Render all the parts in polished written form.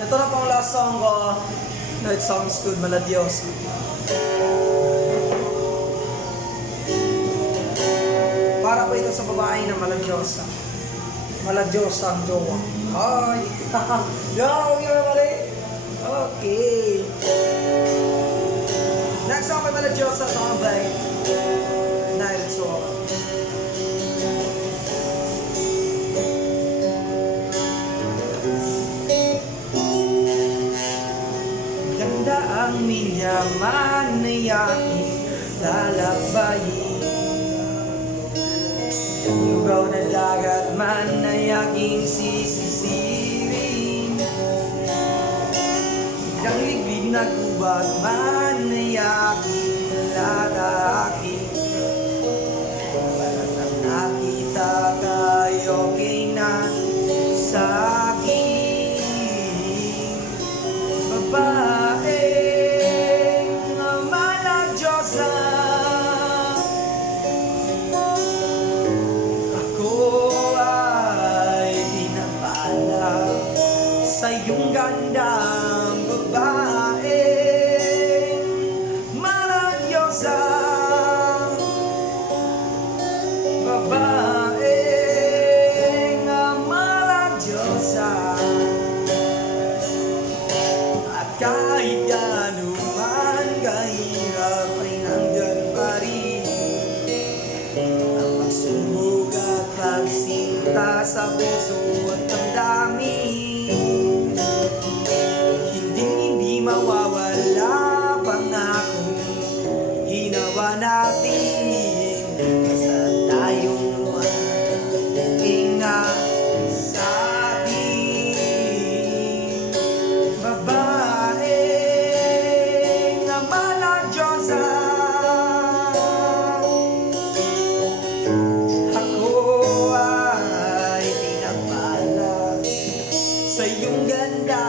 Ito na pang last song ko. No, it sounds good, Maladiosa. Para po ito sa babae na maladyosa. Maladyosa ang jowa. Ay! Yo, yun mali! Okay. Next song kay maladyosa sa mga bay. Night song. Ganda ang minyaman na yaking lalabayin. Lugaw na dagat man na yaking sisisirin. Ang liglig na gubat man na yaking lalaking. Parang nakita kayo kay na sa akin. Babaeng maladyosa, sa iyong gandang babae, maladyosa, babae nga maladyosa. At kahit ganuman kahirap ay nandyan pa rin ang pagsubok at pagsinta sa puso at damdamin. Mawawala pangakong ginawa natin. Basta tayong ingat sa atin. Babaeng maladyosa, ako ay pinapala sa iyong ganda.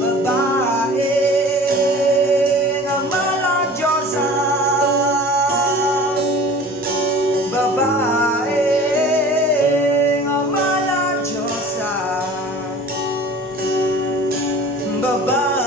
Babaeng maladyosa, babae.